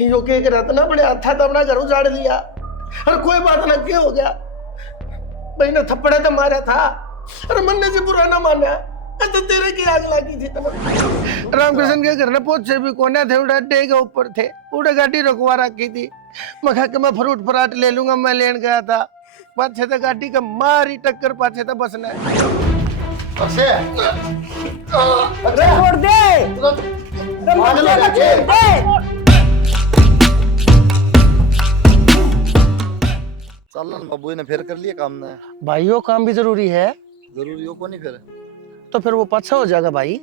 यो के रात ना बड़े हाथा तो अपना घर उजाड़ लिया और कोई बात ना क्या हो गया भाई ने थप्पड़े तो मारा था और मन ने से बुरा ना माना तो तेरे की आग लगी थी तब रामकृष्ण के घर ने पहुंचे भी कोने थे उड़ा अड्डे के ऊपर थे उड़ा गाड़ी रुकवा रखी थी मैं कहा कि मैं फ्रूट फराट ले लूंगा मैं लेन गया था पाछे तो गाड़ी का मारी टक्कर पाछे तो बसना छोड़ दे छोड़ दे। चल बाबू ने फिर कर लिया काम ने। भाइयों काम भी जरूरी है जरूरी हो को नहीं फिर तो फिर वो पाछा हो जाएगा भाई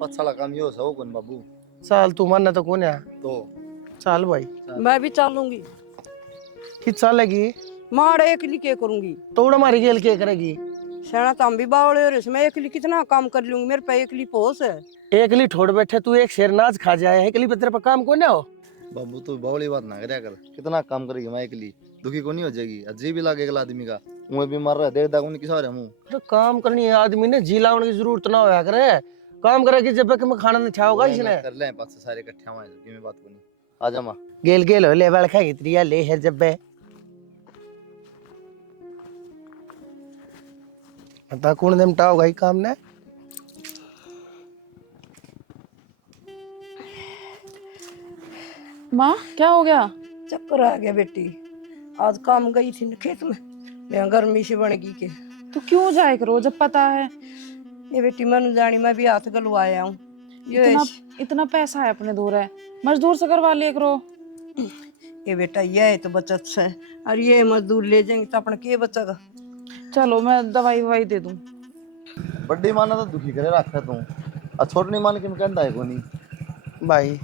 पछाड़ा काम यो हो कौन बाबू चल तू मानना तो कौन है तो चल भाई मैं भी चलूंगी कि चलेगी मार एकली के करूंगी तो उड़ा मारी गेल के करेगी सेना तो हम भी बावड़े और इसमें एकली कितना काम कर लूंगी मेरे पे एकली पोस है। एकली ठोड़ बैठे तू एक शेरनाज खा जाए एकली पे तेरे पे काम कौन है हो बाबू तू बावली बात ना करया कर कितना काम करेगी मैं अकेली दुखी को नहीं हो जाएगी अजीब भी लागे अगला आदमी का मुंह भी मर रहा है देख दाग उनकी सारे मुंह तो काम करनी है आदमी ने जी लाने की जरूरत ना होया करे काम करेगी जब तक मैं खाना नहीं खाओगा इसने कर ले पास सारे इकट्ठे हुए हैं की बात को नहीं आ जा मां गेल गेल हो ले वाल खाएगी त्रिया ले है जब बे पता कौन निमटा होगा ही काम ने माँ क्या हो गया? चक्कर आ गया बेटी आज काम गई थी न खेत में मैं गर्मी से बन गई के तो क्यों जाए करो जब पता है ये बेटी मन जानी मैं भी हाथ गलवाया हूँ ये इतना पैसा है अपने दूर है मजदूर से करवा लिया करो। ये बेटा ये तो बचत से और ये मजदूर ले जाएंगे तो अपने के बचेगा। चलो मैं दवाई ववाई दे दूं। बड़ी माना तो दुखी करे रखा तू आ छोटनी मान के कहंदा है कोनी भाई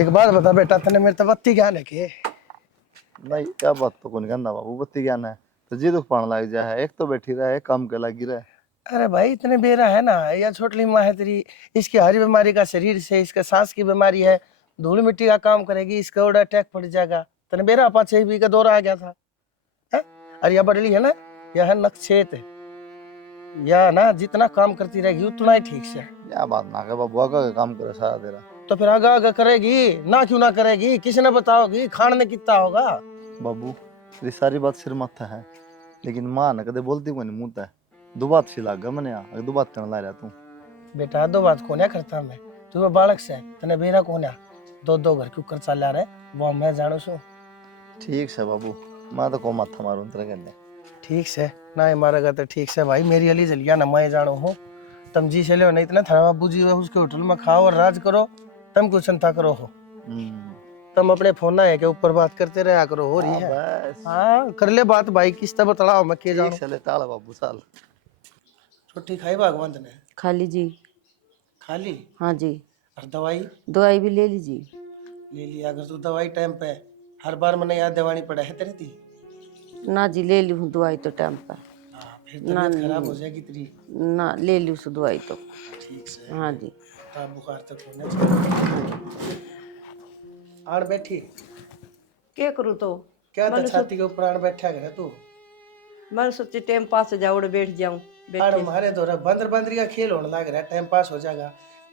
एक बात बता बेटा तने मेरे तो बत्ती ज्ञान है के नहीं क्या बात तो कोनी कहंदा बाबू बत्ती ज्ञान है तो जी दुख पान लग जा है एक तो बैठी रहे काम के लगी रहे। अरे भाई इतने बेरा है ना या छोटली माँ है तेरी इसकी हरी बीमारी का शरीर से इसका सांस की बीमारी है धूल मिट्टी का काम करेगी इसका ओडा अटैक पड़ जाएगा तने बेरा पाछे भी का दौरा आ गया था है? और यह बड़ली है ना यह है नक्षेत या ना जितना काम करती रहेगी उतना ही ठीक से क्या बात ना कर बाबू आगा काम करे सारा तेरा तो फिर आगा आगा करेगी ना क्यों ना करेगी किसी ने बताओगी खाने कितना होगा बाबू ये सारी बात सिर माथा है लेकिन मां ने कदे बोलती कोनी मुंह ते दो बात सी लाग मने आ दो बात करने ला रहा तू बेटा दो बात कोने करता मैं तू बालक से तने बेरा कोने दो दो घर क्यों कर चला रहे वो मैं जानू सो ठीक से बाबू मैं तो को माथा मारूं तेरे कने ठीक से ना मारेगा तो ठीक से भाई मेरी अली जलिया ना मैं जानो हूँ तुम जी से ले नहीं इतना थारा बाबू जी उसके होटल में खाओ और राज करो तुम कुछ चिंता करो हो तुम अपने फोन है के ऊपर बात करते रहा करो हो रही है बस हाँ कर ले बात भाई किस तरह बतलाओ मैं के जाऊं चले ताला बाबू साल छुट्टी खाई भगवंत ने खाली जी। खाली हाँ जी और दवाई दवाई भी ले लीजिए। ले लिया अगर तू दवाई टाइम पे हर बार मैंने याद दिवानी पड़ा है तेरे थी ना जी ले लूँ दवाई तो टाइम पर फिर तबीयत खराब हो जाएगी तेरी ना ले लूँ दवाई तो ठीक से हाँ जी ताप बुखार तक होना चाहिए आड़ बैठी क्या करूँ तो क्या था छाती के ऊपर आड़ बैठा कर तू मैं सोची टाइम पास से जाऊँ बैठ जाऊँ आड़ हमारे दौरा बंदर बंदरी का खेल होने लग रहा है टाइम पास हो जाएगा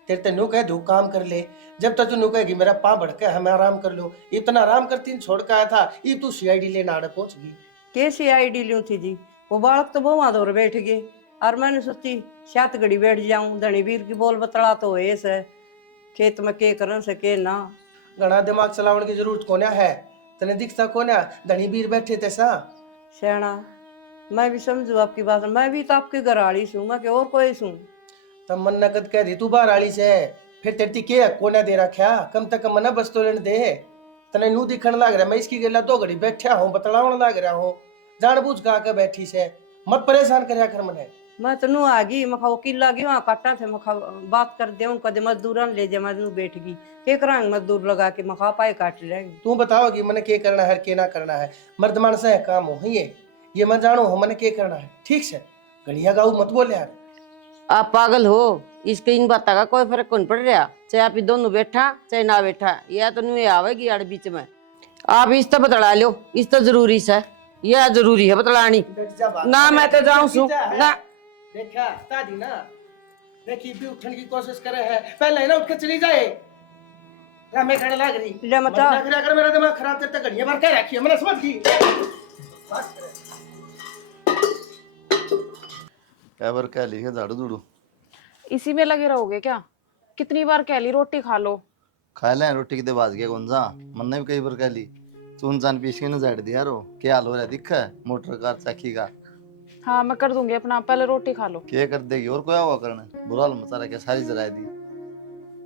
तेरे ते नु कहे धूप काम कर ले जब तक तू नु कहेगी मेरा पाँव भड़के हमें आराम कर लो इतना आराम करती छोड़ के आया था ये तू सीआईडी लेने आड़े पहुंच गई कैसी आईडी लूँ थी जी वो बालक तो बहुत दौर बैठ गए और मैंने सोची सात घड़ी बैठ जाऊं धनी वीर की बोल बतला तो ऐसे खेत में के करन से के ना घना दिमाग चलाने की जरूरत कोने है तने दिखता कोने धनी वीर बैठे थे सा श्याणा मैं भी समझू आपकी बात मैं भी तो आपके घर आड़ी छू मैं और कोई छू तब मन नकद कह दी तू बाहर आली से फिर तेरी के कोने दे रखा कम तक मना बस तो लेने दे तने नू दिखने लग रहा मैं इसकी गला 2 घड़ी बैठा हूँ बतलावन लग रहा हूँ जानबूझ के आके बैठी से मत परेशान करया कर मने मैं तो नू आ गई मखा वकील लगी वहाँ काटा थे मखा बात कर दे कदे मजदूर ले जा मैं नू बैठ गई के करांग मजदूर लगा के मखा पाए काट लेंगे तू बताओगी मैंने के करना है के ना करना है मर्द मानस है काम हो ये मैं जानो हूँ मैंने के करना है ठीक से गणिया गाऊ मत बोल यार आप पागल हो इसके इन बातों का कोई फर्क कौन पड़ रहा चाहे आप दोनों बैठा चाहे ना बैठा यह तो नहीं आवेगी यार बीच में आप इस तो बतला लो इस तो जरूरी से यह जरूरी है बतलानी ना मैं तो जाऊं सु ना देखा दादी ना देखी भी उठने की कोशिश करे है पहले ना उठ के चली जाए मैं कहने लग रही ले मचा मत ना कर, मेरा दिमाग खराब करते घड़ियां भर के रखी है मैंने, समझ गई। क्या बार कह ली है झाड़ू झूड़ू इसी में लगे रहोगे क्या? कितनी बार कह ली रोटी खा लो। खा ले रोटी के बाद गया कौन सा मन ने भी कई बार कह ली चून चान पीस के न झाड़ दिया रो क्या हाल हो रहा है दिखा है मोटर कार चाकी का। हाँ मैं कर दूंगी अपना, पहले रोटी खा लो। क्या कर देगी और क्या हुआ करना बुरा हाल मचा रहा क्या सारी जला दी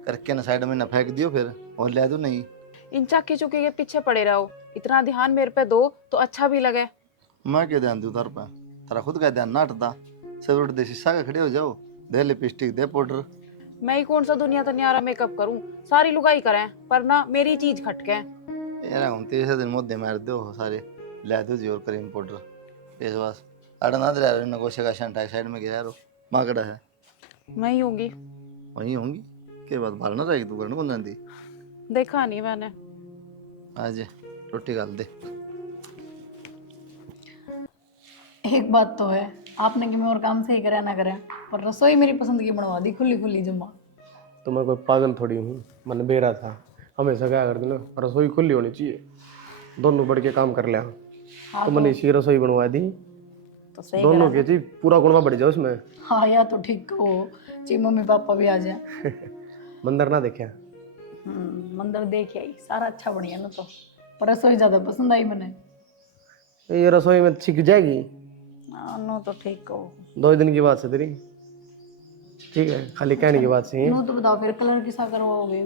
करके ना साइड में ना फेंक दियो फिर और ले दो नहीं। इन चक्की चुकी के पीछे पड़े रहो, इतना ध्यान मेरे पे दो तो अच्छा भी लगे। मैं क्या ध्यान दूं तार पे, तारा खुद का ध्यान ना हटता। सब उठ दे शीशा का खड़े हो जाओ, दे लिपस्टिक दे पाउडर। मैं ही कौन सा दुनिया तनियारा मेकअप करूं, सारी लुगाई करें पर ना मेरी चीज खटके। यार हम तीसरे दिन मुद्दे मार दो सारे ले दो जी और क्रीम पाउडर फेस वॉश अड़ा ना दे ना कोशे का शंटा साइड में गया यारो माकड़ा है मैं ही होंगी। वहीं होंगी के बाद बाल ना रहेगी तू करने कौन जानती। देखा नहीं मैंने। आज रोटी डाल दे। एक बात तो है, आपने कि मैं और काम सही करे ना करे पर रसोई मेरी पसंद की बनवा दी, खुली खुली जम्मा। तो मैं कोई पागल थोड़ी हूँ, मन बेरा था हमेशा क्या कर देना रसोई खुली होनी चाहिए, दोनों बढ़ के काम कर लिया। तो मैंने इसी रसोई बनवा दी तो सही दोनों के जी पूरा गुणवा बढ़ जाए उसमें। हाँ या तो ठीक हो जी, मम्मी पापा भी आ जाए। मंदिर ना देखा मंदिर देख आई, सारा अच्छा बढ़िया ना, तो पर रसोई ज्यादा पसंद आई मैंने। ये रसोई में सीख जाएगी। नो तो ठीक हो। 2 दिन की बात से तेरी ठीक है, खाली कहने की बात से ही। नो तो बताओ फिर कलर की सा करवाओगे?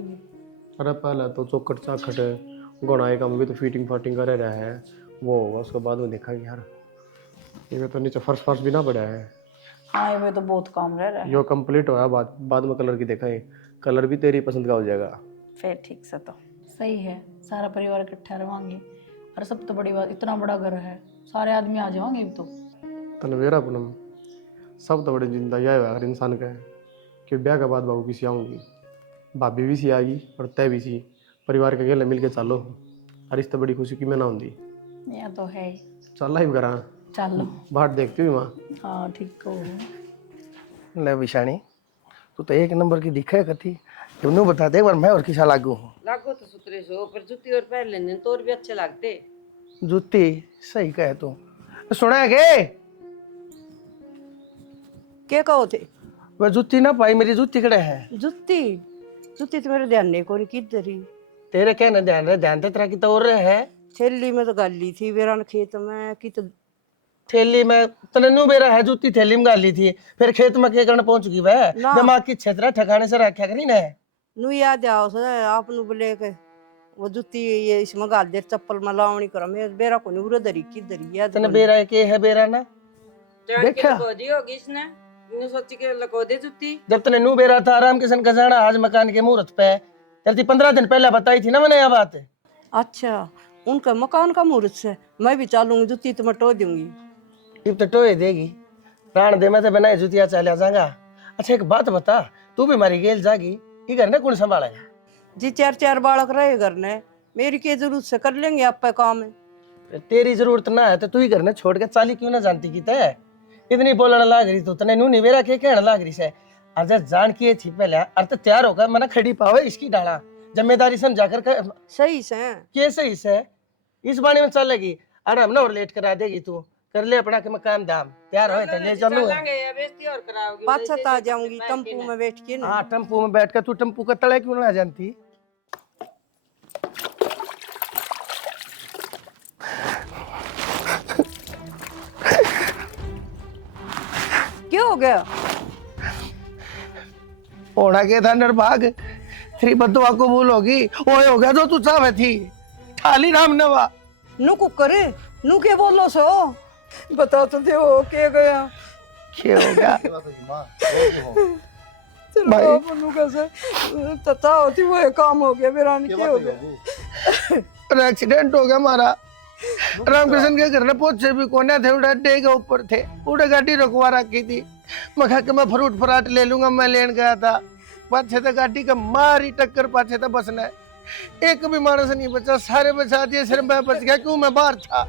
अरे पहले तो चौकट चाखट गुणाए काम भी तो फिटिंग फाटिंग करे रहा है वो होगा, उसके बाद में देखा कि यार ये तो नीचे फर्श फर्श भी ना पड़ा है। हाँ ये तो बहुत काम रह रहा है। यो कंप्लीट होया बाद में कलर की देखा है, कलर भी तेरी पसंद का हो जाएगा। फिर ठीक से तो सही है, सारा परिवार इकट्ठा रवांगे। और सब तो बड़ी बात, इतना बड़ा घर है, सारे आदमी आ जाओगे तो। तलवेरा पूनम सब तो बड़ी जिंदा यह है अगर इंसान का है कि ब्याह के बाद बाबू किसी आऊँगी, भाभी भी सी आएगी और तय भी सी, परिवार के अकेले मिल के चलो और इस तो बड़ी खुशी की मैं ना होंगी। यह तो है ही। चल लाइव करा चलो बाट देखती हुई माँ। हाँ ठीक हो। ले विशाणी तू तो 1 नंबर की दिखा है कथी, तुमने बता दे एक बार मैं और किसा लागू हूँ। लागो तो सुतरे सो पर जूती और पहन लेने तो और भी अच्छे लगते। जूती सही कहे तू। सुना है के कहो थे? वह जूती ना पाई, मेरी जूती कड़े है। जुत्ती जुत्ती तो मेरे ध्यान नहीं कोई किधर ही। तेरे क्या ना ध्यान रहे, ध्यान तो तेरा की तो और है। थैली में तो गाली थी बेरान खेत में की तो थैली में तने न्यू बेरा है, जूती थैली में गाली थी, फिर खेत में के करने पहुंच गई वह। ना। दिमाग की क्षेत्र ठिकाने से रखा करी ना। नु याद आओ सर आप नु बोले के वो जुत्ती ये इसमें गाल दे चप्पल में लावनी करो मैं बेरा को नहीं उरे दरी किधर याद तने बेरा के है बेरा ना देखा? लगा दी होगी इसने, इन्हें सोची के लगा दे जूती। जब तने न्यू बेरा था आराम किशन का जाना आज मकान के मुहूर्त पे, तेरी 15 दिन पहले बताई थी ना मैंने यह बात। अच्छा उनका मकान का मुहूर्त से मैं भी चालूंगी, जुत्ती तो मैं टो दूंगी। टिप तो टोए देगी प्राण दे मैं तो बनाए जुतिया चलिया जाऊंगा। अच्छा एक बात बता, तू भी मारी गेल जागी ये घर ने कौन संभालेगा? जी 4 बालक रहे घर ने, मेरी के जरूरत से कर लेंगे आप पे काम है। तेरी जरूरत ना है तो तू ही घर ने छोड़ के चाली क्यों ना जानती की तय इतनी बोलने लाग रही तू, तने नू निवेरा के कहने लाग रही से। अजय जान की थी पहले अर्थ तैयार होकर मना खड़ी पावे इसकी डाला जिम्मेदारी समझाकर सही से के सही से इस बाणी में चलेगी। अरे हम ना और लेट करा देगी, तू कर ले अपना के मकान दाम तैयार हो तो ले चलो। चलेंगे या बेइज्जती और कराओगी। पाछत आ जाऊंगी टेम्पू में बैठ के ना। हाँ टेम्पू में बैठ कर तू टेम्पू का तले क्यों ना जानती? क्या हो गया? होना के था निर्भाग, तेरी बदुआ कबूल होगी। वो हो गया जो तू चाहे थी, ठाली राम नवा। नु को करे नु के बोलो सो बता तो दे वो के गया क्या हो गया भाई नु कैसे तता होती वो काम हो गया मेरा नहीं क्या हो गया? एक्सीडेंट हो गया हमारा। रामकृष्ण के घर ने पहुंचे भी कोने थे, उड़ा अड्डे के ऊपर थे, उड़े गाड़ी रुकवा रखी थी। मैं कहा कि मैं फ्रूट फ्राट ले लूंगा, मैं लेन गया था पाछे तो गाड़ी का मारी टक्कर, पाछे तो बसना है एक भी मानस नहीं बचा, सारे बचा दिए, सिर्फ मैं बच गया क्यों मैं बाहर था।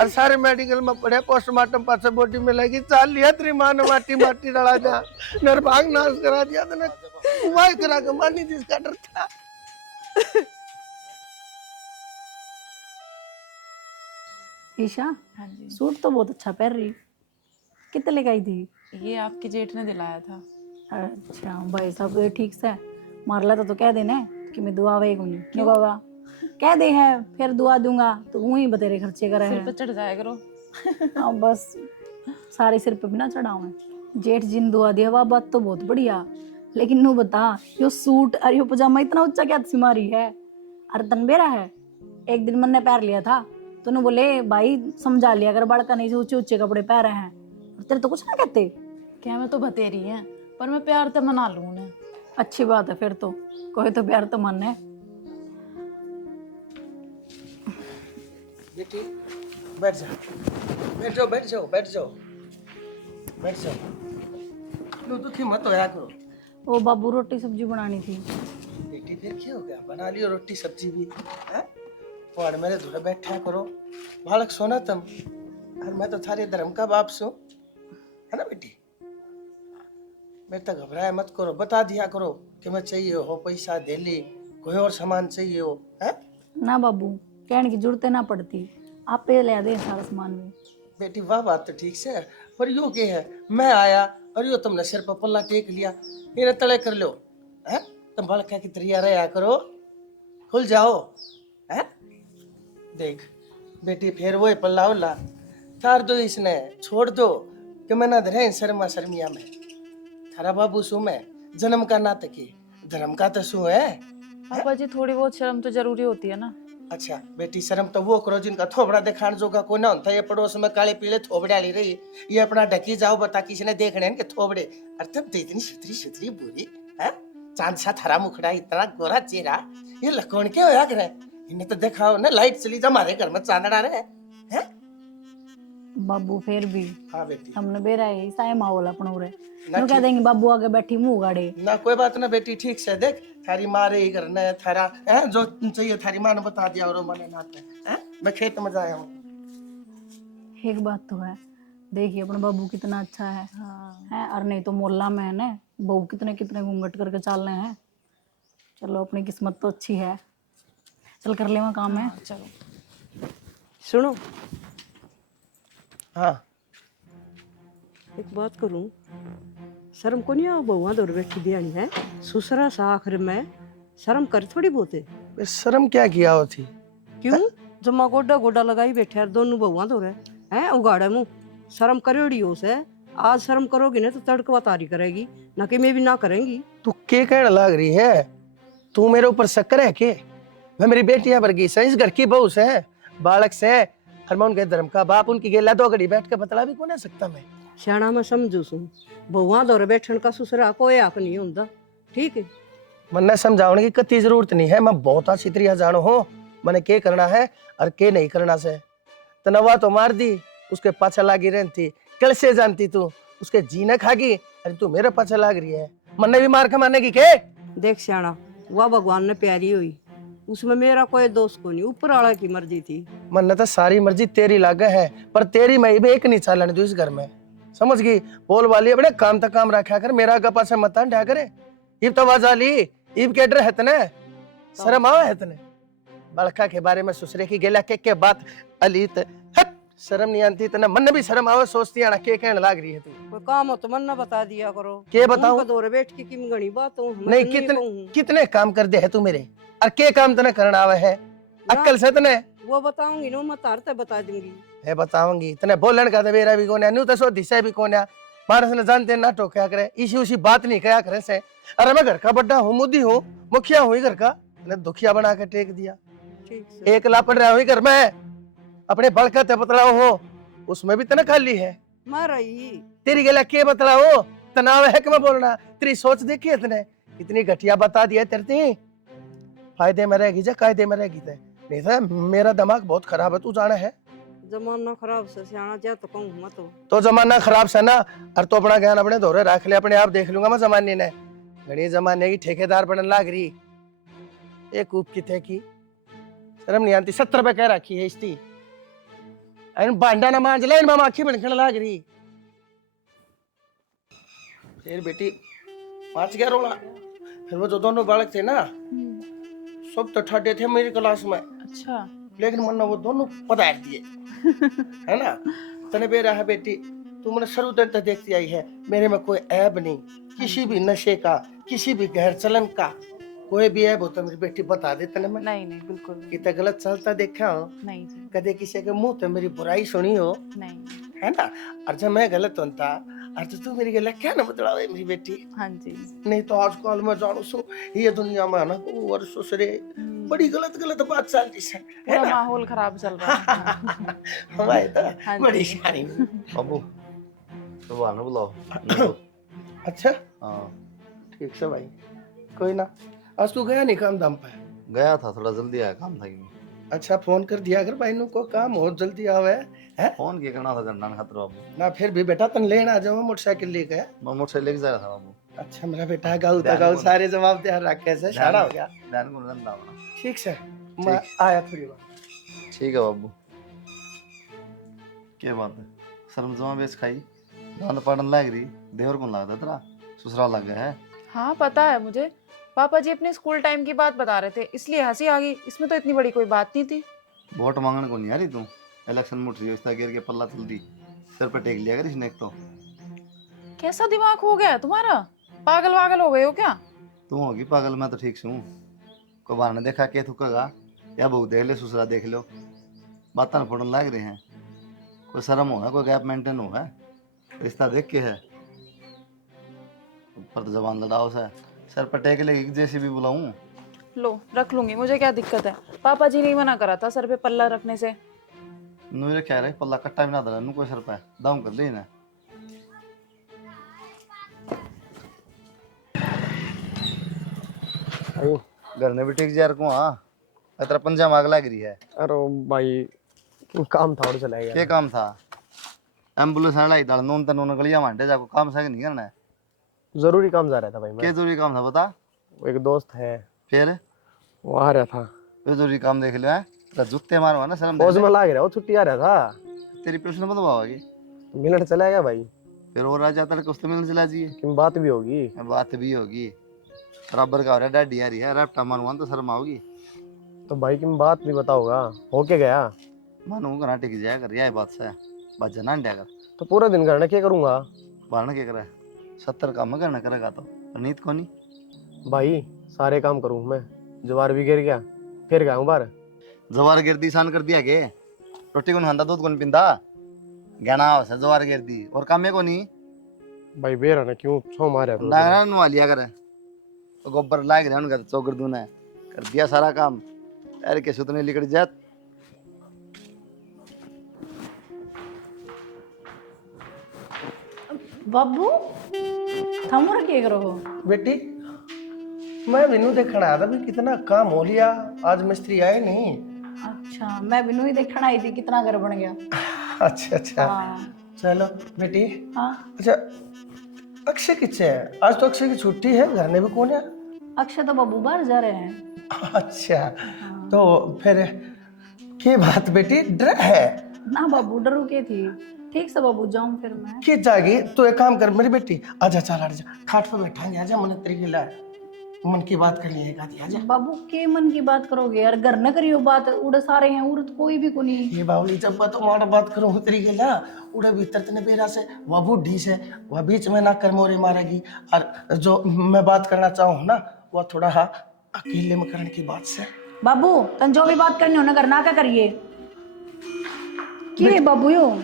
और सारे मेडिकल में पड़े, पोस्टमार्टम पास बॉडी में लगी, चाल लिया तेरी माँ ने माटी माटी डला दिया, निर्भाग नाश करा दिया, तो वाई करा के मारनी थी, इसका डर था। ईशा, हाँ जी, सूट तो बहुत अच्छा पहन रही, कितने लेके आई थी? ये आपके जेठ ने दिलाया था। अच्छा भाई साहब, तो ये ठीक से मार लेता तो कह देना कि मैं दुआ वे नहीं क्यों होगा, कह दे है फिर दुआ दूंगा तो वही बतेरे खर्चे करे सिर हैं। पे चढ़ जाया करो। हाँ बस, सारे सिर पे भी ना चढ़ाओ है। जेठ जिन दुआ दिया वह बात तो बहुत बढ़िया, लेकिन नू बता यो सूट और यो पजामा इतना ऊंचा क्या सिमारी है? अरे तनबेरा है। एक दिन मैंने पैर लिया था तो नू बोले भाई समझा लिया अगर बड़का नहीं से ऊंचे ऊंचे कपड़े पहरे हैं, और तेरे तो कुछ ना कहते। क्या मैं तो बतेरी है, पर मैं प्यार तो मना लूँ उन्हें। अच्छी बात है फिर तो, कोई तो प्यार तो मन है। बेटी बैठ जा, बैठो बैठ जाओ बैठ जाओ बैठ जाओ। लो दुखी मत होया करो। ओ बाबू रोटी सब्जी बनानी थी। बेटी फिर क्या हो गया, बना लियो रोटी सब्जी भी है। और मेरे धुरे बैठा करो, बालक सोना तुम, और मैं तो थारे धर्म का बाप सू, है ना बेटी। मेरे तक घबराए मत करो, बता दिया करो कि मैं चाहिए हो पैसा दे ली, कोई और सामान चाहिए हो है। ना बाबू, कहने की जरूरत ना पड़ती, आप पे ले दे सारा सामान में। बेटी वाह बात तो ठीक से है, पर यो क्या है, मैं आया और यो तुमने सिर पर पल्ला टेक लिया, इन्हें तले कर लो है। तुम बड़का की तरिया रहा करो, खुल जाओ है। देख बेटी फिर वो पल्ला उल्ला तार दो, इसने छोड़ दो कि मैं ना धरे शर्मा शर्मिया में। थारा बाबू सू मैं जन्म का नाते की धर्म का तो सू है। पापा जी थोड़ी बहुत शर्म तो जरूरी होती है ना। अच्छा बेटी, शर्म तो वो करो जिनका थोबड़ा दिखाण जोगा कोई ना होता। ये पड़ोस में काले पीले थोबड़े रही, ये अपना ढकी जाओ बता किसी ने देखने के थोबड़े। अरे तब तो इतनी सुथरी सुथरी बुरी है, चांद सा थारा मुखड़ा, इतना गोरा चेहरा, ये लकोण के होया करे। इन्हें तो दिखाओ ना, लाइट चली जा हमारे घर में चांदड़ा रहे है। बाबू फिर भी हाँ बेटी, हमने बेरा है साय माहौल अपना उरे ना कह ठीक- देंगे बाबू आगे बैठी मुंह गाड़े। ना कोई बात ना बेटी, ठीक से देख थारी माँ रही करना है थारा है, जो चाहिए थारी माँ ने बता दिया और मैंने नाते है। मैं खेत में जाया हूँ। एक बात तो है, देखिए अपना बाबू कितना अच्छा है, है और नहीं तो मोहल्ला में है ना बहू कितने कितने घूंघट करके चल रहे हैं। चलो अपनी किस्मत तो अच्छी है, चल कर ले वहाँ काम है। चलो सुनो, हाँ एक बात करूं, शर्म को नहीं आ बहुआ दौर बैठी बियानी है, ससुरा सा आखिर में शर्म कर थोड़ी बहुत है। मैं शर्म क्या किया होती। क्यों जमा गोडा गोडा लगाई बैठे यार दोनों बहुआ दौर है उगाड़े मुंह, शर्म करेड़ी हो से। आज शर्म करोगी ना तो तड़कवा तारी करेगी, ना कि मैं भी ना करेंगी। तू के कहने लग रही है, तू मेरे ऊपर शक्कर है के? मैं मेरी बेटियां वर्गी से, इस घर की बहू से, बालक से, और मैं उनके धर्म का बाप, उनकी गेला दो घड़ी बैठ के बतला भी कौन है सकता मैं। सियाना मैं समझू सू, बहुआ दौर बैठन का ससुरा कोई हक नहीं होता, ठीक है। मन्ने समझाने की कति जरूरत नहीं है, मैं बहुत अच्छी तरह जानो हूँ मैंने के करना है और के नहीं करना से। तनवा तो मार दी, उसके पाछे लागी रहती, कल से जानती तू उसके जीने खागी, अरे तू मेरे पाछे लाग रही है, मन्ने भी मार के मारने की के। देख सियाना, वह भगवान ने प्यारी हुई, उसमें मेरा कोई दोष को नहीं, ऊपर वाला की मर्जी थी। मन्ने तो सारी मर्जी तेरी लागे है, पर तेरी मैं भी एक नहीं चालन दू इस घर में, समझ गई। बोल वाली अपने काम तक काम रखा कर, मेरा का पास मत ढा करे। इब तो वजह ली, इब के डर है तने, शर्म आवे है तने। बड़का के बारे में ससुरे की गेला के बात अलीत हट, शर्म नहीं आती तने, मन भी शर्म आवे, सोचती है ना के कहने लाग रही है तू। कोई काम हो तो मन ना बता दिया करो। के बताऊं? उनका दौरे बैठ के किम गणी बात हूँ, मैं नहीं तो कितने कहूँ। कितने काम कर दे है तू मेरे, और के काम तने करना आवे है, अक्कल से तने वो बताऊंगी ना, मैं तारते बता दूंगी। है बताऊंगी। तने बोलन का दबेरा भी कोन्या, न्यू तो सो दिशा भी कोन्या, मानस ने जानते ना टोकया करे, इसी उसी बात नहीं कया करे से। अरे मैं घर का बड्डा हूँ, मुद्दी हूँ, मुखिया हूँ घर का, ने दुखिया बना के टेक दिया। ठीक से। एक लापड़ रहा हुई घर में, अपने बड़का ते बतलाओ हो, उसमें भी तने खाली है। मैं रही तेरी गला के बतलाओ, तनाव है कि मैं बोलना, तेरी सोच देखी है तने, इतनी घटिया बता दिया तेरे, फायदे में रहेगी जा कायदे में रहेगी ते, नहीं था मेरा दिमाग बहुत खराब है, तू जाना है। जमाना खराब से सियाना जा तो कहूँ मैं तो जमाना खराब से ना, और तो अपना ज्ञान अपने धोरे रख ले, अपने आप देख लूंगा मैं जमाने ने। घड़ी जमाने की ठेकेदार बनने लाग रही, एक कूप की थे की शर्म नहीं आती, 70 रुपए कह रखी है इसकी, बांडा ना मांझ ले, इनमें आखी बनखण लाग रही। फिर बेटी 5 गया रोला, फिर वो जो दोनों बालक थे ना, सब तो ठाडे थे मेरी क्लास में, अच्छा लेकिन मन्ना वो दोनों पधार दिए है ना। तने बेरा है बेटी, तू मैंने शुरू दिन तक देखती आई है, मेरे में कोई ऐब नहीं, किसी भी नशे का, किसी भी गैर चलन का कोई भी ऐब हो तो मेरी बेटी बता दे तने मैं। नहीं नहीं बिल्कुल नहीं। कितना गलत चलता देखा हो, नहीं जी कदे किसी के मुंह तो मेरी बुराई सुनी हो, नहीं। है ना। और जब मैं गलत होता और तो तू मेरी गला क्या ना बदलावे मेरी बेटी। हाँ जी नहीं तो आजकल मैं जानू सू ये दुनिया में ना और ससुरे बड़ी गलत गलत बात चल रही है पूरा ना। माहौल खराब चल रहा है। हमारे तो हाँ बड़ी जी। शानी। बाबू सुबह ना बुलाओ। अच्छा हाँ ठीक से भाई, कोई ना। आज तू गया नहीं काम दाम पे? गया था, थोड़ा जल्दी आया काम था कि अच्छा फोन कर दिया अगर भाई नु को काम हो जल्दी आवे है फोन के करना था घंटा खतर बाबू। ना। फिर भी बेटा तन लेना आ जाओ, मोटरसाइकिल लेके। मैं मोटरसाइकिल लेके जा रहा था बाबू। अच्छा मेरा बेटा गाँव तो ध्यान गाँव कौन? सारे जवाब दे रखे से शाना हो गया। ध्यान को रंदा होना। ठीक से मैं आया थोड़ी बार। ठीक है बाबू। क्या बात है, शर्म जमा बेच खाई, गांड पाड़न लाग रही, देवर को लगता तेरा ससुराल लग गया है। हाँ पता है मुझे, पापा जी अपने स्कूल टाइम की बात बता रहे थे इसलिए हंसी आ गई, इसमें तो इतनी बड़ी कोई बात नहीं थी। वोट मांगने को नहीं आ रही तू, इलेक्शन मुठ रही हो, इस गिर के पल्ला चल दी, सिर पे टेक लिया कर इसने। एक तो कैसा दिमाग हो गया है तुम्हारा, पागल वागल हो गए हो क्या? तू होगी पागल, मैं तो ठीक से हूँ। कोई बाहर ने देखा के थुकेगा या बहू देख ले, ससुरा देख लो, बात न पड़न लाग रहे हैं। कोई शर्म हो है, कोई गैप मेंटेन हो है, रिश्ता देख के है। ऊपर तो जबान लड़ाओ से, सर पर टेक लेगी जैसे भी बुलाऊं। लो रख लूंगी, मुझे क्या दिक्कत है, पापा जी ने ही मना करा था सर पे पल्ला रखने से। नुरे क्या रहे पल्ला कट्टा भी ना दरा, नु कोई सर पे दाम कर ले ना। घर ने भी ठीक जा रखूं। हाँ तेरा पंजा मांग लग रही है। अरे भाई काम था और चला गया। क्या काम था? एम्बुलेंस आला इधर नोन तन नोन गलिया मांडे जाको काम सही नहीं करना है। जरूरी काम जा रहा था भाई मैं। क्या जरूरी काम था बता। वो एक दोस्त है, फिर वो आ रहा था। ये जरूरी काम देख लिया है, तेरा जूते मारो ना शर्म पौज दे। में लाग रहा, वो छुट्टी आ रहा था, तेरी पेंशन बंधवाओगी मिनट चला गया भाई। फिर और आ जाता है कुछ मिलने चला जाइए। कि बात भी होगी। बात भी होगी, बराबर का हो रहा है, डैडी आ रही है, रैप्टा मारूंगा तो शर्म आओगी। तो भाई की बात भी बताओगा, हो के गया मानू करा टिक जाया कर, यह बात से बात जना अंडा कर। तो पूरा दिन करना क्या करूंगा बारना क्या करे, 70 काम करना करेगा तो नीत को नहीं। भाई, सारे काम करूं मैं। जवार भी गिर गया, फिर गया हूँ बार। जवार गिरदी सान कर दिया के, रोटी को नहीं खांदा, दूध को नहीं पींदा, गहना से जवार गिरदी और काम को नहीं। भाई बेरा ना क्यों छो मारे तो डांगरा नवा लिया करे, तो गोबर लाग रहा उनका चौकर दूना है, कर दिया सारा काम। यार के सुतने लिकड़ जात। बाबू थम क्या करो हो? बेटी मैं बिनू देखना आया था भी कितना काम हो लिया, आज मिस्त्री आए नहीं। अच्छा मैं बिनू ही देखना आई थी कितना घर बन गया। अच्छा अच्छा हाँ चलो बेटी। हाँ। अच्छा अक्षय किससे है? आज तो अक्षय की छुट्टी है, घर में भी कौन है? अक्षय तो बाबू बाहर जा रहे हैं। अच्छा तो फिर क्या बात बेटी, डर है? ना बाबू डरू के थी। ठीक से बाबू जाऊं फिर मैं। कि जागी तो एक काम कर मेरी बेटी, आजा चल आजा, खाट पे बैठांगे, आजा मन तरीके ला मन की बात कर लिए आजा। बाबू के मन की बात करोगे यार, घर न करियो बात, उड़ सारे हैं उड़ कोई भी को नहीं। ये बावली जब बात मार बात करो तरीके ला, उड़े भीतर तने बेरा से वह बूढ़ी से वह बीच में ना कर मोरे मारेगी। और जो मैं बात करना चाहूँ ना वह थोड़ा हाँ अकेले में करने की बात से। बाबू तन जो भी बात करनी हो ना घर ना क्या करिए। के बाबू यो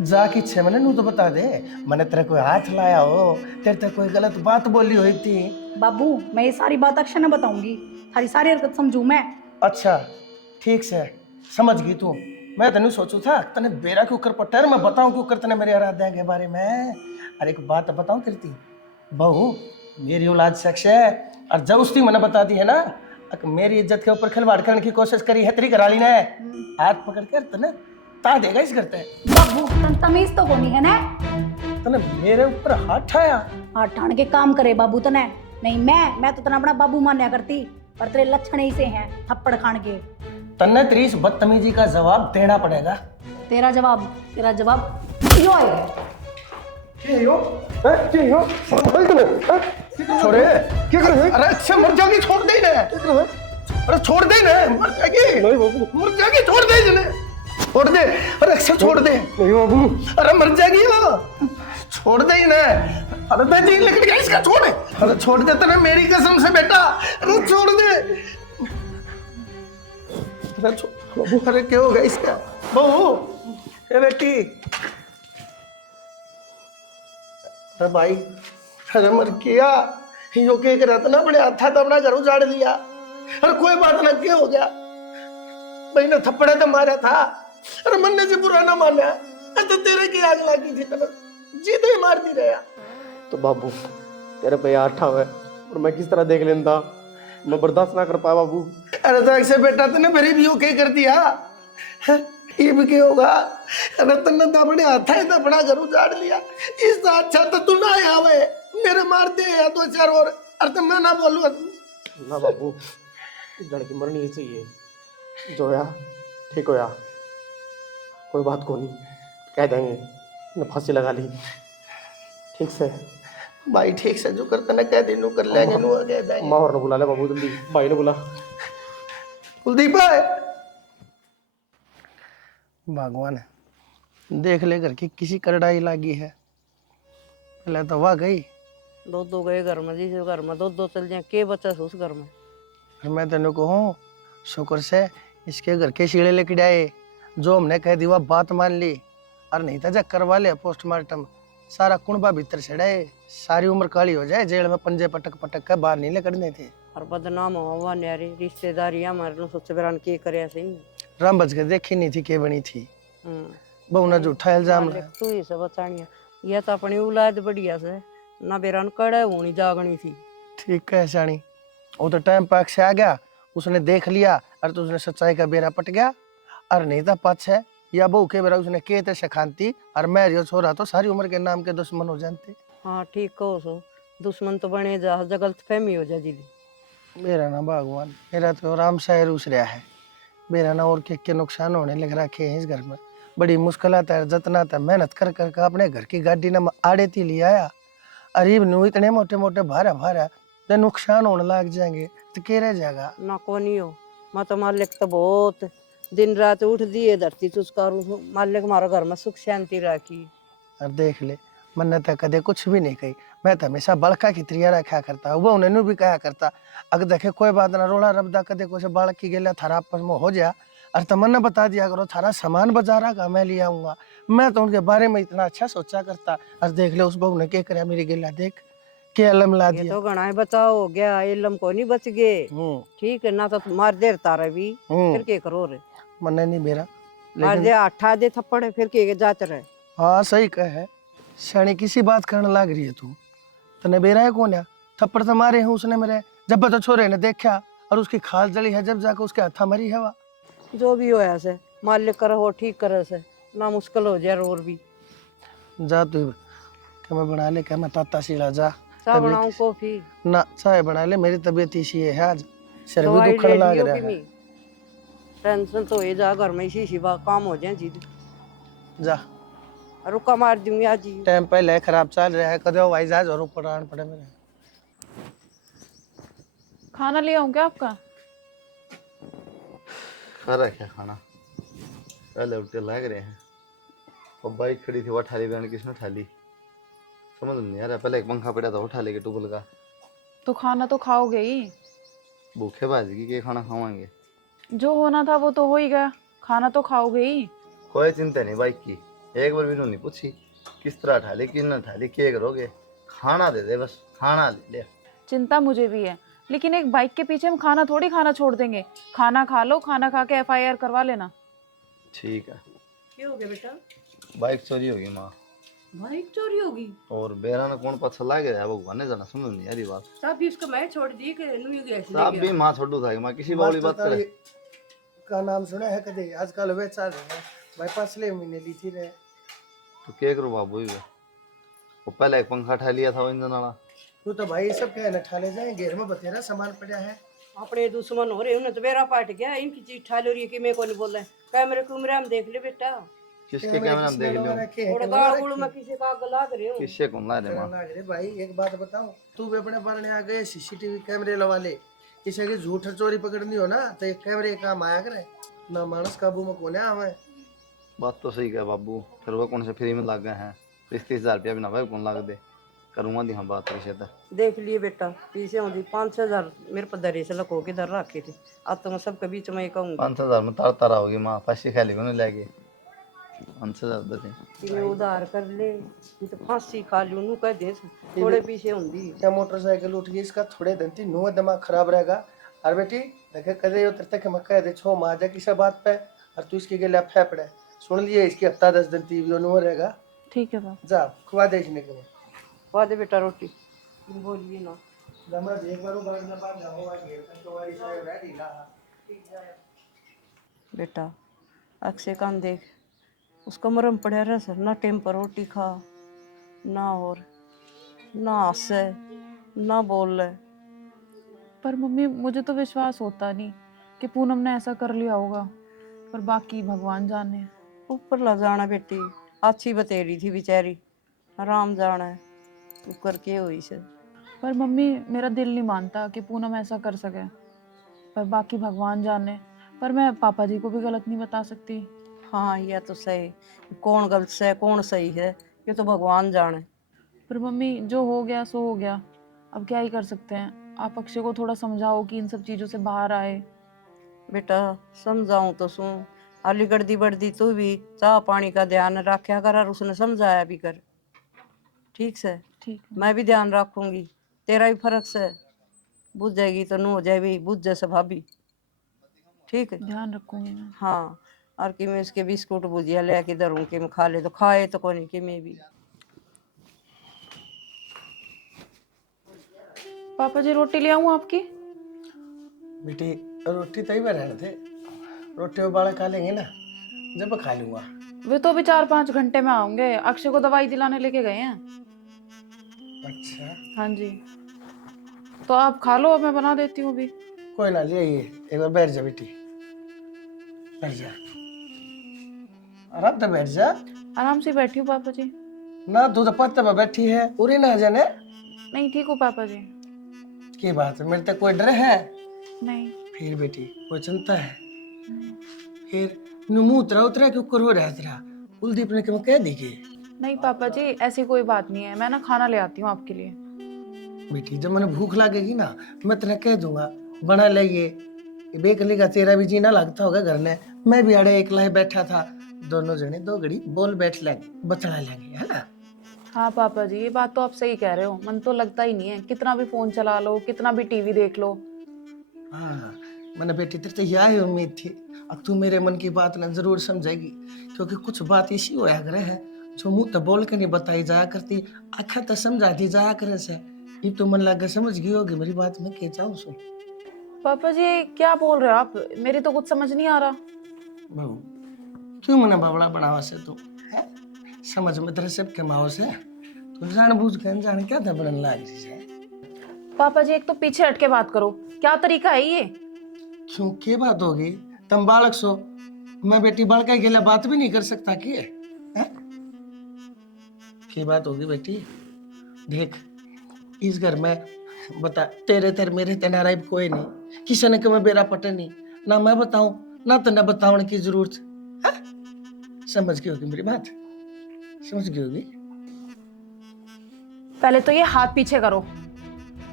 जा की छे मैंने नू तो बता दे, मैंने तेरे कोई हाथ लाया हो, तेरे कोई गलत बात बोली हुई थी। बाबू मैं ये सारी बात अक्षय ने बताऊंगी, सारी सारी हरकत समझू मैं। अच्छा ठीक से समझ गई तू। मैं तेन सोचू था तने बेरा के ऊपर पटर मैं बताऊं क्यों कर तने मेरे आराध्या के बारे में। अरे एक बात बताऊं करती बहू, मेरी औलाद शख्स है और जब उसकी मैंने बता दी है ना, मेरी इज्जत के ऊपर खिलवाड़ करने की कोशिश करी है तेरी घराली ने, हाथ पकड़ कर तने ता देगा इस करते। बाबू तन तमीज तो कोनी है ना, तने मेरे ऊपर हाथ ठाया। हाथ ठान के काम करे बाबू तने नहीं। मैं तो तना अपना बाबू मान्या करती, पर तेरे लक्षण ऐसे हैं थप्पड़ खान के। तन्ने तेरी इस बदतमीजी का जवाब देना पड़ेगा। तेरा जवाब यो है। छोड़े क्या कर? अरे अच्छा मर जाएगी, छोड़ दे ना। अरे छोड़ दे ना, मर जाएगी। नहीं बाबू, मर जाएगी, छोड़ दे इन्हें, छोड़ दे। अरे अक्सर छोड़ दे। नहीं बाबू। अरे मर जाएगी वो, छोड़ दे इन्हें। अरे दादी लेकिन क्या इसका छोड़। अरे छोड़ दे तेने मेरी कसम से बेटा, अरे छोड़ दे। अरे बहू, अरे क्या होगा इसका? बहू, ए बेटी। अरे भाई, अरे मर किया यो के करा था ना, बड़े हाथा तो अपना घर उजाड़ लिया। अरे कोई बात ना, क्या हो गया? भाई ने थप्पड़े तो मारा था, अरे मन्ने से बुरा ना माना। तो तेरे की आग लगी थी तो जीते ही मार दी रहा। तो बाबू तेरे पे आठा है और मैं किस तरह देख लेता, मैं बर्दाश्त ना कर पाया बाबू। अरे तो ऐसे बेटा तूने मेरी भी ओके कर दिया, ये भी क्या होगा? अरे तन्ने तो अपने हाथ है तो अपना घर उजाड़ लिया। इससे अच्छा तो तू ना आवे, मेरे मार दे या दो चार और। अरे तो मैं ना बोलूँ ना बाबू, इस लड़की मरनी ही चाहिए, जो होया ठीक होया, कोई बात को नहीं, कह देंगे ने फांसी लगा ली ठीक से। भाई ठीक से जो करते ना कह दे, नु कर लेंगे, नु कह देंगे। माँ और ने बुला ले बाबू, जल्दी भाई ने बुला। कुलदीप भाई, भगवान देख ले घर की किसी करड़ाई लगी है। पहले तो वाह गई, दो गए घर में, जिस घर में दो चल जाए के बचा से उस घर में। मैं तेन कहूँ शुक्र से इसके घर के शीड़े लेके आए, जो हमने कह दी वह बात मान ली। और नहीं था जब करवा ले पोस्टमार्टम, सारा कुणबा भीतर चढ़ाए, सारी उम्र काली हो जाए, जेल में पंजे पटक पटक कर बाहर नहीं लेकर थे। और बदनाम हुआ न्यारी रिश्तेदारी हमारे नु सोच बरान के करे सही। राम बच के देखी नहीं थी के बनी थी, बहू ने झूठा इल्जाम लगाया। तू ही सब बचानिया, यह तो अपनी औलाद बढ़िया से ना बेरान कड़े होनी जागनी थी। ठीक है शानी, वो तो टाइम पाक से आ गया, उसने देख लिया और तो उसने सच्चाई का बेरा पट गया। और नहीं था पछ है या बहू के बेरा उसने के थे शखानती, और मैं रियो छोरा तो सारी उम्र के नाम के दुश्मन हो जानते। हाँ ठीक कहो सो, दुश्मन तो बने जा, गलत फहमी हो जा जी। मेरा ना भगवान, मेरा तो राम शायर उस रहा है, मेरा ना और के नुकसान होने लग रखे हैं इस घर में। बड़ी मुश्किल आता है, जतना था मेहनत कर कर अपने घर की गाड़ी ने आड़े थी ले आया, अरीब नू इतने मोटे मोटे भारा भारा तो नुकसान होने लग जाएंगे तो क्या रह जाएगा? ना को नहीं हो, मैं तो मालिक तो बहुत दिन रात उठ दिए धरती तुझका, मालिक हमारा घर में सुख शांति रखी। और देख ले, मैंने तो कदे कुछ भी नहीं कही, मैं तो हमेशा बड़का की त्रिया रखा करता, वो उन्हें भी कहा करता, अगर देखे कोई बात ना रोड़ा रबदा कदे कोई बालक की गेला थारा आपस में हो जा, और तमन्ना बता दिया करो थारा सामान बाजारा का मैं ले आऊंगा। मैं तो उनके बारे में इतना अच्छा सोचा करता, और देख ले उस बहू ने क्या कराया मेरी गेला, देख के अलम ला ये दिया। तो घना बचाव हो गया, इलम को नहीं बच गए। ठीक है ना, तो मार देर तारा भी फिर के करो रे, मन्ने नहीं मेरा मार दे आठा दे थप्पड़ फिर के जाच रहे। हाँ सही कहे, शानी किसी बात करने लग रही है तू, तने बेरा है कौन है? थप्पड़ तो मारे हैं उसने मेरे, जब तो छोरे ने देखा और उसकी खाल जली है, जब जाकर उसके हथा मरी है। जो भी होया से मालिक करे हो ठीक करे से, ना मुश्किल हो जाए और भी। जा तू क्या मैं बना ले, क्या मैं ताता सीला जा चाय बनाऊं कॉफी? ना चाय बना ले, मेरी तबीयत इसी है आज, सर भी दवाई दुखने ले लग लियो रहा कि है। नहीं? टेंशन तो ये जा घर में इसी काम हो जाए जी। जा रुका मार दूंगी आज ही। टाइम पहले खराब चल रहा है, कदे वाइज आज और ऊपर आन पड़े मेरे। खाना ले आऊं क्या आपका? खा रहा क्या खाना? पहले उल्टे लग रहे हैं, और बाइक खड़ी थी वो उठा ली, बहन किसने उठा ली समझ नहीं आ रहा। पहले एक पंखा पड़ा था उठा लेके टूबल का। तो खाना तो खाओगे ही, भूखे बाजी की खाना खावाएंगे? जो होना था वो तो हो ही गया, खाना तो खाओगे ही। कोई चिंता नहीं बाइक की, एक बार भी नहीं पूछी किस तरह उठा ली किसने उठा ली, क्या करोगे? खाना दे दे बस, खाना ले ले। चिंता मुझे भी है, लेकिन एक बाइक के पीछे हम खाना थोड़ी खाना छोड़ देंगे। खाना खा लो, खाना खा के FIR करवा लेना। ठीक है। क्या हो गया बेटा? बाइक चोरी होगी माँ। बाइक चोरी होगी? और बेरा ने कौन पता लग गया वो ने जाना, समझ नहीं आ रही बात। सब भी उसको मैं छोड़ दी कि नू गया सब भी माँ छोड़ू था माँ किसी बावली बात करे। का नाम सुना है कदे? आजकल वे चल रहे हैं भाई, पिछले महीने ली थी रे। तो क्या करूँ बाबू, वो पहले एक पंखा उठा लिया था वो इंजन वाला। तू तो भाई सब क्या न ठाले जाए, घेर में बतेरा सामान पड़ा है। अपने दुश्मन हो रहे, उन्हें तो बेरा पाट गया, इनकी चीज ठा लो रही है कि मैं को नहीं बोल रहा। कैमरे कुमरे में देख ले बेटा, किसके कैमरा में देख लियो? और गाड़ गुड़ में किसी का आग लग रही हूँ। किससे कौन ला रहे माँ? भाई एक बात बताऊं, तू भी अपने बारने आ गए CCTV कैमरे लगा ले, किसी की झूठ चोरी पकड़नी हो ना तो एक कैमरे काम आया करे ना, मानस काबू में कोने आवे। बात तो सही है बाबू, फिर वो कौन से फ्री में लग गए हैं, 30-30 हज़ार रुपया भी ना भाई कौन लग दे, करूँगा दी हाँ बात वैसे तो। देख लिए बेटा, पीछे होती 5-6 हजार मेरे पर दरे से लको के दर रखे थे। अब तो मैं सबके बीच में ही कहूँगी 5,000 में तार तारा होगी माँ, फांसी खा ली उन्हें लेके 5,000 दे। कि मैं उधार कर ले, नहीं तो फांसी खा लूँ नू कह दे थोड़े पीछे होंगी। क्या मोटरसाइकिल उठ गई इसका, थोड़े दिन थी नो दिमाग खराब रहेगा। और बेटी देखे कदे उतर तक मैं कह दे छो मार जा किसी बात पे, और तू इसके लिए फेफड़े सुन लिए इसकी हफ्ता 10 दिन टीवी नो रहेगा। ठीक है पापा। जा खुआ देखने के लिए खवा दे बेटा रोटी, तुम बोलिए ना। जमा एक बार बाग ना बाग जाओ आ घेर तक तो वाली साहब रेडी ला। बेटा अक्षय कान देख, उसका मरम पड़ा रहा सर, ना टेम पर रोटी खा ना, और ना हंसे ना बोल ले। पर मम्मी मुझे तो विश्वास होता नहीं कि पूनम ने ऐसा कर लिया होगा, पर बाकी भगवान जाने। ऊपर ला जाना बेटी, अच्छी बतेरी थी बेचारी, आराम जाना है तू करके हुई से। पर मम्मी मेरा दिल नहीं मानता कि पूनम ऐसा कर सके, पर बाकी भगवान जाने। पर मैं पापा जी को भी गलत नहीं बता सकती। हाँ यह तो सही, कौन गलत है कौन सही है ये तो भगवान जाने। पर मम्मी जो हो गया सो हो गया, अब क्या ही कर सकते हैं। आप अक्षय को थोड़ा समझाओ कि इन सब चीज़ों से बाहर आए। बेटा समझाऊं तो सुन, अलीगढ़ दी बढ़दी तू भी चाह पानी का ध्यान रखा कर, और उसने समझाया भी कर, ठीक से। ठीक है। मैं भी ध्यान रखूंगी, तेरा भी फर्क से बुझ जाएगी तो नू हो जाएगी बुझ जैसे भाभी, ठीक है। ध्यान रखूंगी मैं। हाँ, और कि मैं उसके बिस्कुट भुजिया ले के धरूं कि मैं खा ले तो खाए तो कोई नहीं कि मैं भी। पापा जी रोटी ले आऊं आपकी? बेटी रोटी तई में रहने थे, रोटी उबाला खा लेंगे ना, जब खा लूंगा। वे तो अभी 4-5 घंटे में आऊंगे, अक्षय को दवाई दिलाने लेके गए हैं। अच्छा हाँ जी, तो आप खा लो, अब मैं बना देती हूँ अभी। कोई ना, ले आइए एक बार बैठ जा बेटी, बैठ जा आराम से बैठ जा। आराम से बैठी हूँ पापा जी। ना तू तो पत्ते में बैठी है, उरी ना जाने नहीं ठीक हूँ पापा जी। की बात है, मेरे तक कोई डर है? नहीं। फिर बेटी कोई चिंता है? फिर मुंह उतरा उतरा क्यों करो रहा तेरा, कुलदीप ने क्यों कह दी के? नहीं पापा जी ऐसी कोई बात नहीं है, मैं ना खाना ले आती हूँ आपके लिए। बेटी जब मैंने भूख लगेगी ना मैं तेरा कह दूंगा बना लाइए। बेकली का तेरा भी जीना लगता होगा घर में, मैं भी अड़े एकला ही बैठा था, दोनों जने 2 घड़ी बोल बैठ लेंगे, बतला लेंगे, है ना? हाँ पापा जी ये बात तो आप सही कह रहे हो, मन तो लगता ही नहीं है, कितना भी फोन चला लो कितना भी टीवी देख लो। हाँ मैंने बेटी तेरे से यही उम्मीद थी, अब तू मेरे मन की बात ना जरूर समझेगी, क्योंकि कुछ बात इसी होया करे है जो मुंह तो बोल के नहीं बताई जाया करती, आखा तो समझा दी जाया करे से। ये तो मन लगा समझ गई होगी मेरी बात, में कह जाऊँ सो। पापा जी क्या बोल रहे हो आप, मेरी तो कुछ समझ नहीं आ रहा। बहू क्यों मना बाबड़ा बनावा से तू है, समझ में तेरे सब के माओ से तू जान बूझ के जाने क्या था बनन लाग रही है। पापा जी एक तो पीछे हट के बात करो, क्या तरीका है ये? क्यों के बात होगी, तुम बालक सो, मैं बेटी बड़का के लिए बात भी नहीं कर सकता कि है? की बात होगी बेटी, देख इस घर में बता तेरे तेरे मेरे तेनारा कोई नहीं, किसी ने कभी बेरा पटे नहीं, ना मैं बताऊं ना तो ना बताने की जरूरत है? समझ गई होगी मेरी बात, समझ गई होगी। पहले तो ये हाथ पीछे करो,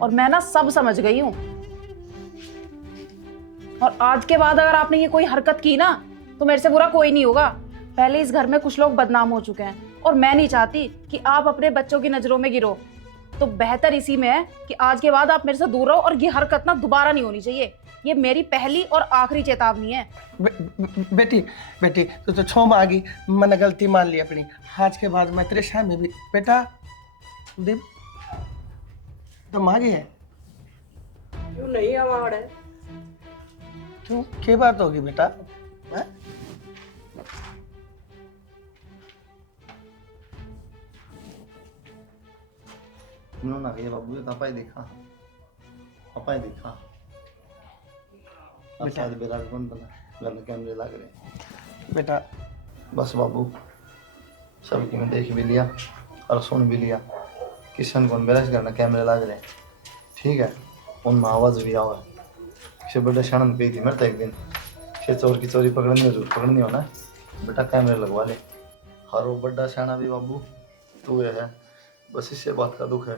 और मैं ना सब समझ गई हूँ, और आज के बाद अगर आपने ये कोई हरकत की ना तो मेरे से बुरा कोई नहीं होगा। पहले इस घर में कुछ लोग बदनाम हो चुके हैं और मैं नहीं चाहती कि आप अपने बच्चों की नजरों में गिरो, तो बेहतर इसी में है कि आज के बाद आप मेरे से दूर रहो, और ये हरकत ना दोबारा नहीं होनी चाहिए। ये मेरी पहली और आखिरी चेतावनी है। बेटी बेटी तू तो क्षमा मांगी, मैंने गलती मान ली अपनी, आज के बाद मैं तेरे सामने भी बेटा दीप तो मांगे है। क्यों नहीं अवार्ड है? क्यों क्या बात होगी बेटा है? ना ये बाबू ये पापा ही देखा, पापा ही देखा बेटा बेरा कौन बना घर में कैमरे लग रहे बेटा। बस बाबू सबकी मैं देख भी लिया और सुन भी लिया, किशन कौन बेरा घर में कैमरे लग रहे, ठीक है, उनमें आवाज भी आवा अक्षय बड़ा शानन पे थी मरता एक दिन अक्षय चोर की चोरी पकड़नी हो ना बेटा कैमरे लगवा ले। हर वो बड़ा शाना भी बाबू तू ये है, बस इससे बात का दुख है।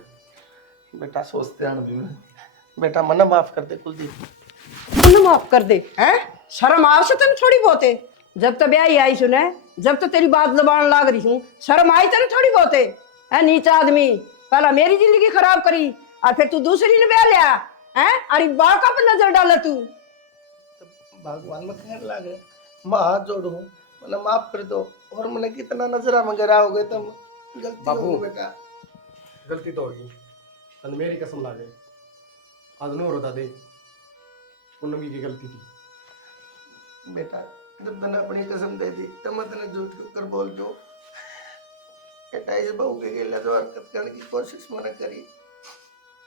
बेटा सोचते हैं भी मैं बेटा मना माफ कर दे कुलदीप। उन्हें माफ कर दे हैं? शर्म आवश्यक तेन थोड़ी बहुत है। जब तक ब्याह आई सुने, जब तो तेरी बात जबान लाग रही हूँ, शर्म आई तेन थोड़ी बहुत है नीचा आदमी। पहला मेरी जिंदगी खराब करी और फिर तू दूसरी ने ब्याह लिया है। अरे बाल का पर नजर डाला तू। भगवान में खैर लागे, मैं हाथ जोड़ू मैंने माफ कर दो। और मैंने कितना नजरा में गिरा हो गए तुम, गलती हो गई बेटा। गलती तो होगी, तन मेरी कसम लागे आज नूर होता दे पूनम की गलती थी। बेटा जब तने अपनी कसम दे दी तब मैं तने झूठ क्यों कर बोल दो। बेटा इस बहू के गेला जो हरकत करने की कोशिश मैंने करी,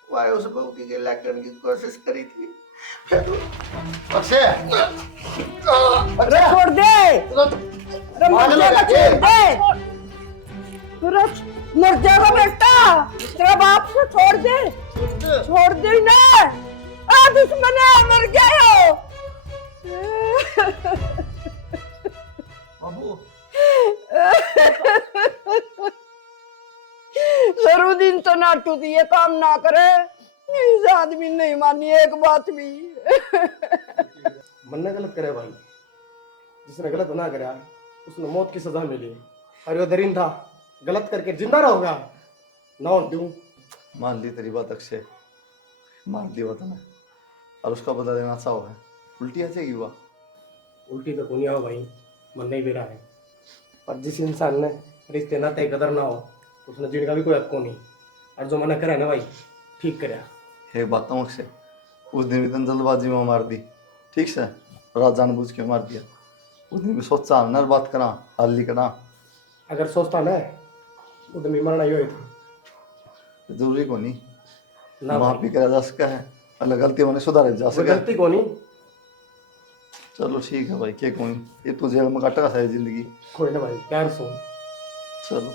वाह उस बहू की गेला करने की कोशिश करी थी। फिर अक्षय अरे छोड़ दे, अरे मर जाएगा, छोड़ दे, मर जाएगा बेटा। तेरा बाप से छोड़ दे ना। आ दुश्मन है, मर गया हो। बाबू जरूर दिन तो नाटू दिए काम ना करे, इस आदमी नहीं मानी एक बात भी। मन ने गलत करे भाई, जिसने गलत ना करा उसने मौत की सजा मिली और वो दरिंदा गलत करके जिंदा रहोगा ना दूं। मान ली तेरी बात अक्षय, मार दिया वतन और उसका बदला देना चाहो है। उल्टी आ जाएगी वह। उल्टी तो दुनिया हो भाई, मन नहीं बेरा है। पर जिस इंसान ने रिश्ते नाते कदर ना हो उसने जीने का भी कोई हक को नहीं। और जो मना करे ना भाई ठीक करे। हे बात अक्षय, उस दिन भी तन जल्दबाजी में मार दी, ठीक से रात जानबूझ के मार दिया। उस दिन भी सोचा नर बात करा हाली करा। अगर सोचता ना उधर भी मरना ही हो था। जरूरी को नहीं ना माफी करा जा सका है, अलग गलती होने सुधारे जा वो सके। गलती को नहीं। चलो ठीक है भाई, क्या कोई ये तो जेल में काटेगा सारी जिंदगी। कोई ना भाई प्यार सो। चलो